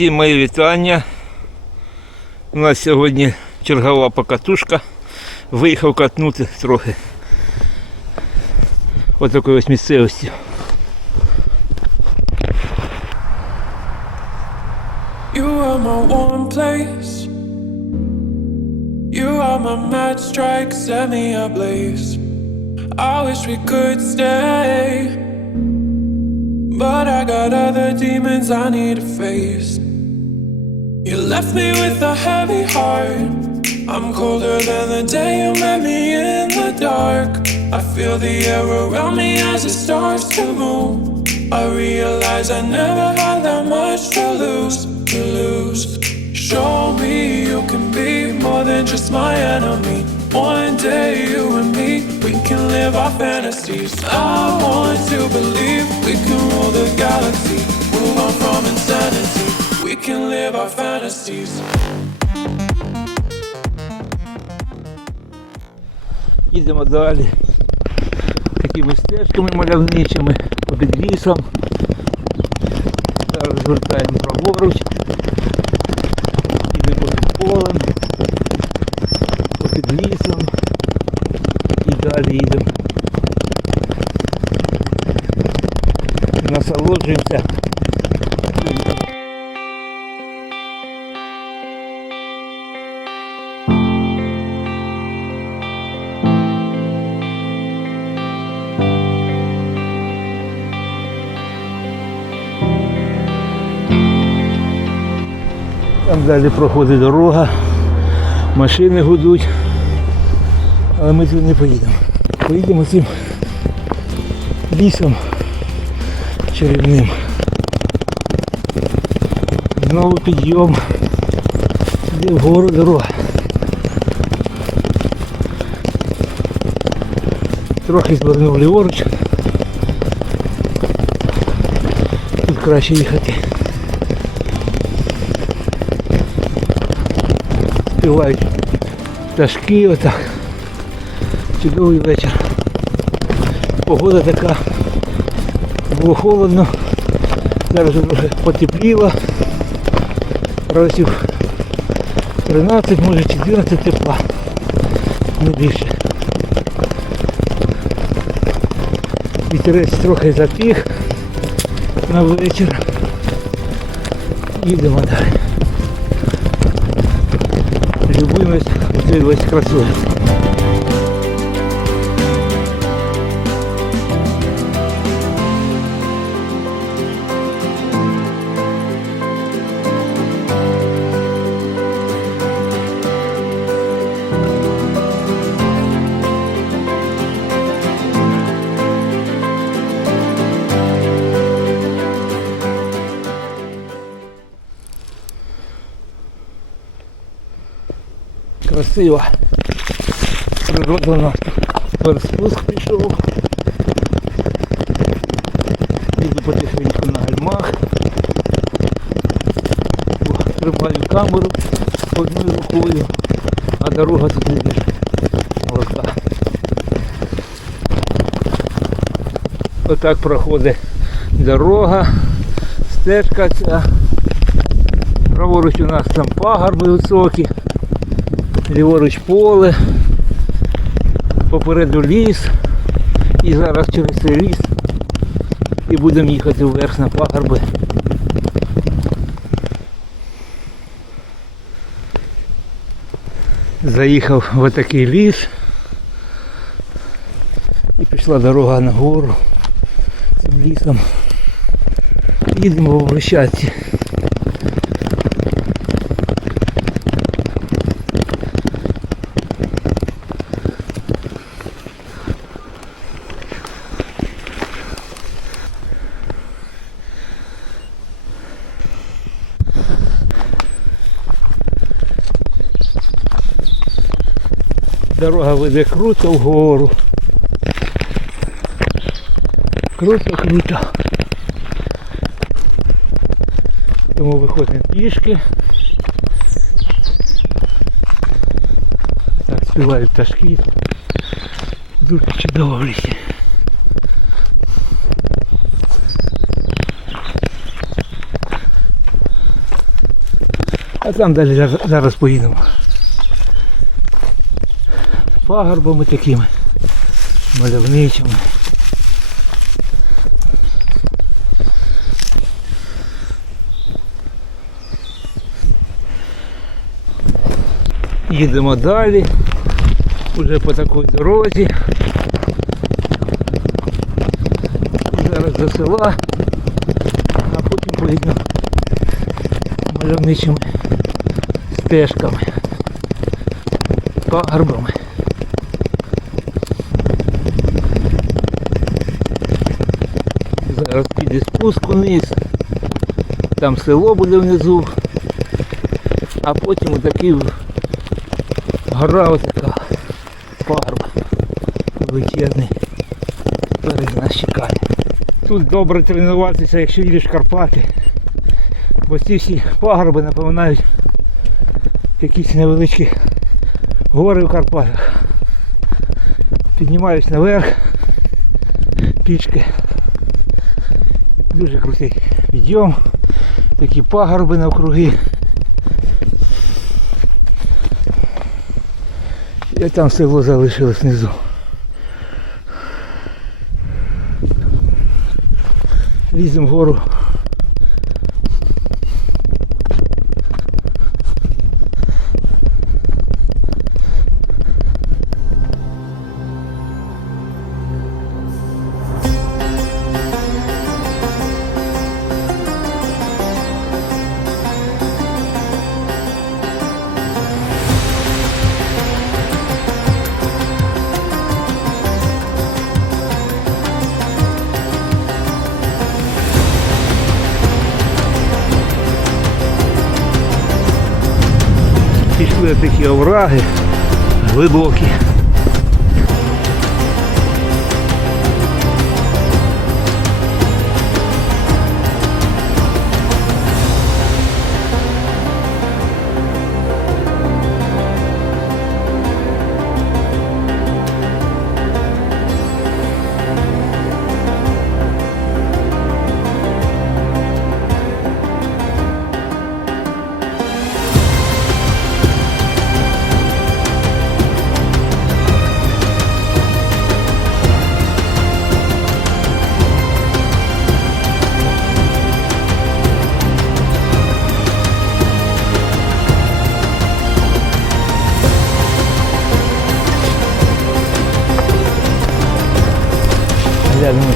Всім мої вітання. У нас сьогодні чергова покатушка. Виїхав катнути трохи. Ось такої ось місцевості. You are my warm place. You are my mad strike, set me ablaze. I wish we could stay. But I got other demons I need to face. You left me with a heavy heart. I'm colder than the day you met me in the dark. I feel the air around me as it starts to move. I realize I never had that much to lose, to lose. Show me you can be more than just my enemy. One day you and me, we can live our fantasies. I want to believe we can rule the galaxy, move on from insanity. We can live our fantasies. Їдемо далі. Такими стежками мальовничими, під лісом. Зараз звертаємо праворуч. Їдемо під полем, під лісом. І далі їдемо. Насолоджуємося. Далі проходить дорога, машини гудуть, але ми туди не поїдемо. Поїдемо цим лісом чарівним. Знову підйом. Іде вгору дорога. Трохи звернув ліворуч. Тут краще їхати. Співають пташки отак. Чудовий вечір. Погода така. Було холодно. Зараз вже потепліло. Градусів 13, може 14 тепла. Не більше. Вітерець трохи затих на вечір. Їдемо далі любимость цієї весь Красиво. Природа нас тепер спуск пішов. Їду потихеньку на гальмах. Тримаю камеру одною рукою, а дорога тут видиш. Лока. Отак проходить дорога, стежка ця. Праворуч у нас там пагорби високі ліворуч поле, попереду ліс і зараз через цей ліс і будемо їхати вверх на пагорби. Заїхав в отакий ліс і пішла дорога нагору цим лісом. Їдемо в Брещатці. Дорога веде круто вгору. Круто, круто. Тому виходимо пішки. Так, співають пташки. Дуже чудово в лісі. А там далі зараз- поїдемо. Пагорбами такими мальовничими. Їдемо далі. Уже по такій дорозі. Зараз до села, а потім поїдемо мальовничими стежками, пагорбами. Зараз піде спуск униз, там село буде внизу, а потім отакий гора отака, пагорб величезний перед нас чекає. Тут добре тренуватися, якщо їдеш в Карпати, бо ці всі пагорби напоминають якісь невеличкі гори в Карпатах. Піднімаюсь наверх пішки. Дуже крутий підйом, такі пагорби навкруги. І там село залишилось внизу. Ліземо вгору. Такі овраги глибокі.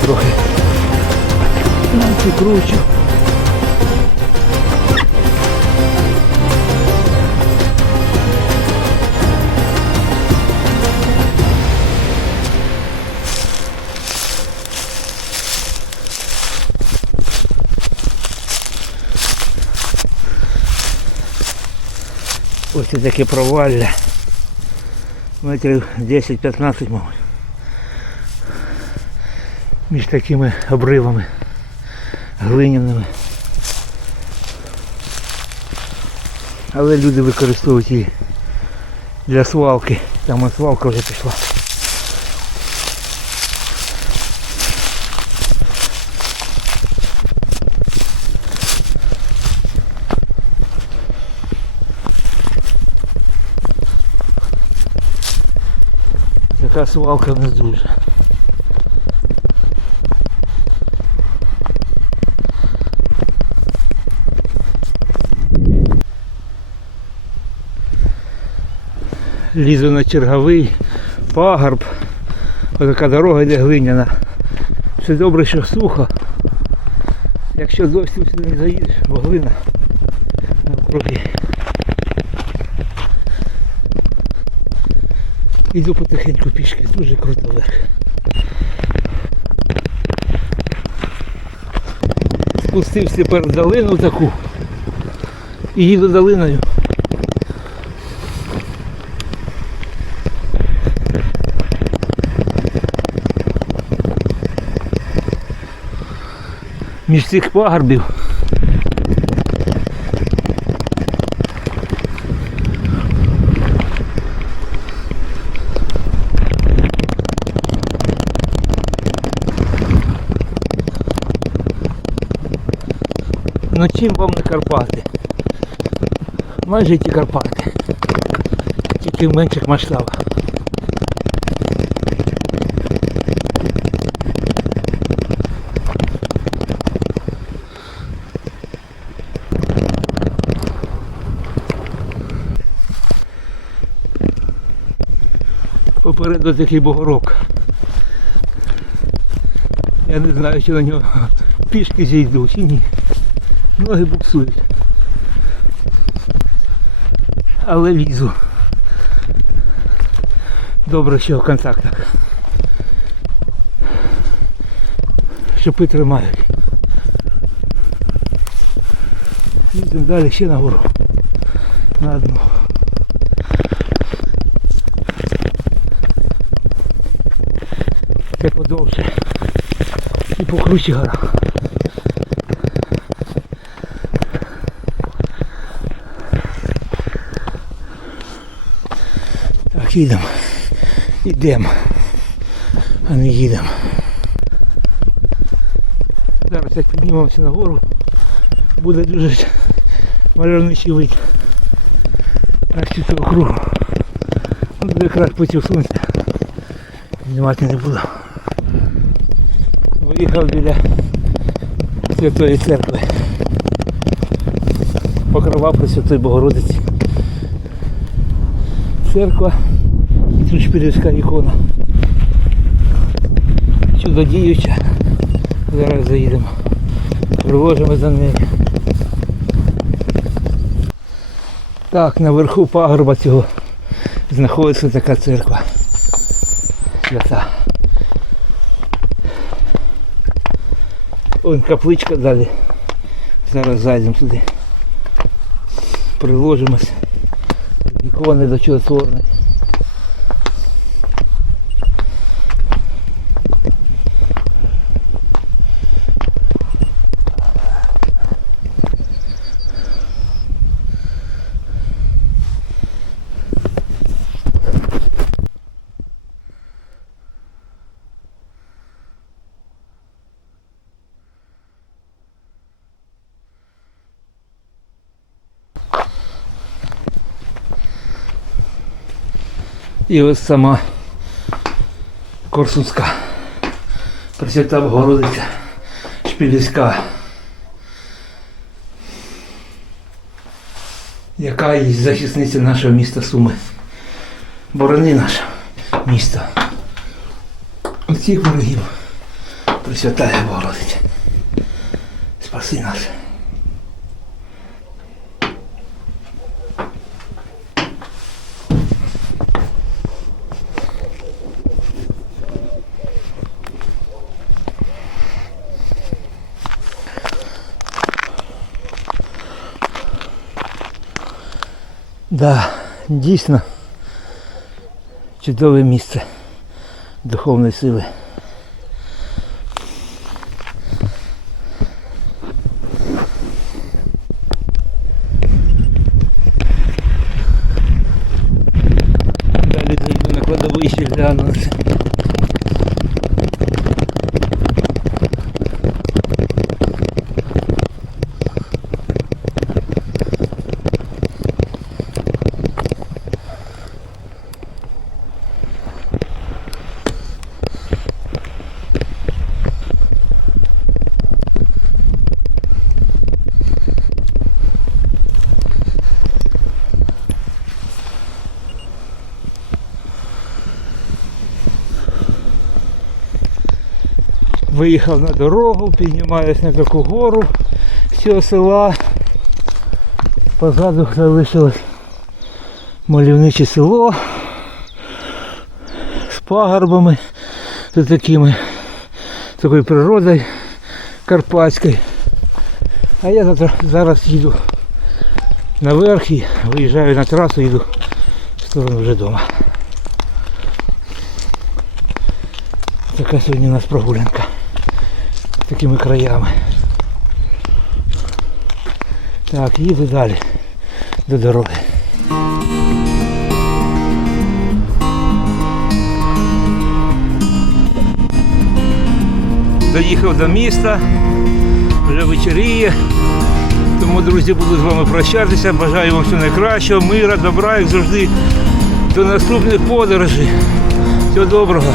Трохи на кручу. Ось таке провалля. Метрів 10-15, мабуть. Між такими обривами глиняними. Але люди використовують її для свалки. Там свалка вже пішла. Така свалка нас дуже. Лізу на черговий пагорб. Ось така дорога йде глиняна. Все добре, що сухо. Якщо дощ сюди не заїдеш, бо глина навкруги. Іду потихеньку пішки, дуже круто вверх. Спустився тепер в долину таку і їду долиною. Між цих пагорбів. Ну чим вам не Карпати? Майже ті Карпати. Тільки в менших масштабах. Попереду такий бугорок. Я не знаю, чи на нього пішки зійду, чи ні. Ноги буксують. Але візу. Добре, що в контактах. Шипи тримають. Їдемо далі ще нагору. На одну. Це подовше. І покруче гора. Так, їдемо. Йдемо. А не їдемо. Зараз як піднімемося на гору, буде дуже мальовничий вид. Так що цього кругу. Ну, буде якраз потім сонця. Знімати не буду. Виїхав біля Святої церкви. Покрова при Святої Богородиці. Церква і тут шпилівська ікона. Чудодіюча. Зараз заїдемо. Приложимо за нею. Так, наверху пагорба цього знаходиться така церква. Свята. Ось капличка далі. Зараз зайдемо туди. Приложимось. Ікони до чого чудотворної. І ось сама Корсунська. Пресвята Богородиця Шпилівська. Яка є захисниця нашого міста Суми. Борони наше місто. Усіх ворогів. Пресвятая Богородиця. Спаси нас. Да, дійсно чудове місце духовної сили. Далі зайду на кладовище гляну. Виїхав на дорогу, піднімаюсь на таку гору з цього села. Позаду залишилось мальовниче село з пагорбами, з такими, такою природою карпатською. А я завтра- зараз їду наверх і виїжджаю на трасу, їду в сторону вже вдома. Така сьогодні у нас прогулянка такими краями. Так, їду далі до дороги. Доїхав до міста, вже вечеріє. Тому, друзі, буду з вами прощатися. Бажаю вам всього найкращого, мира, добра, як завжди. До наступних подорожей. Всього доброго.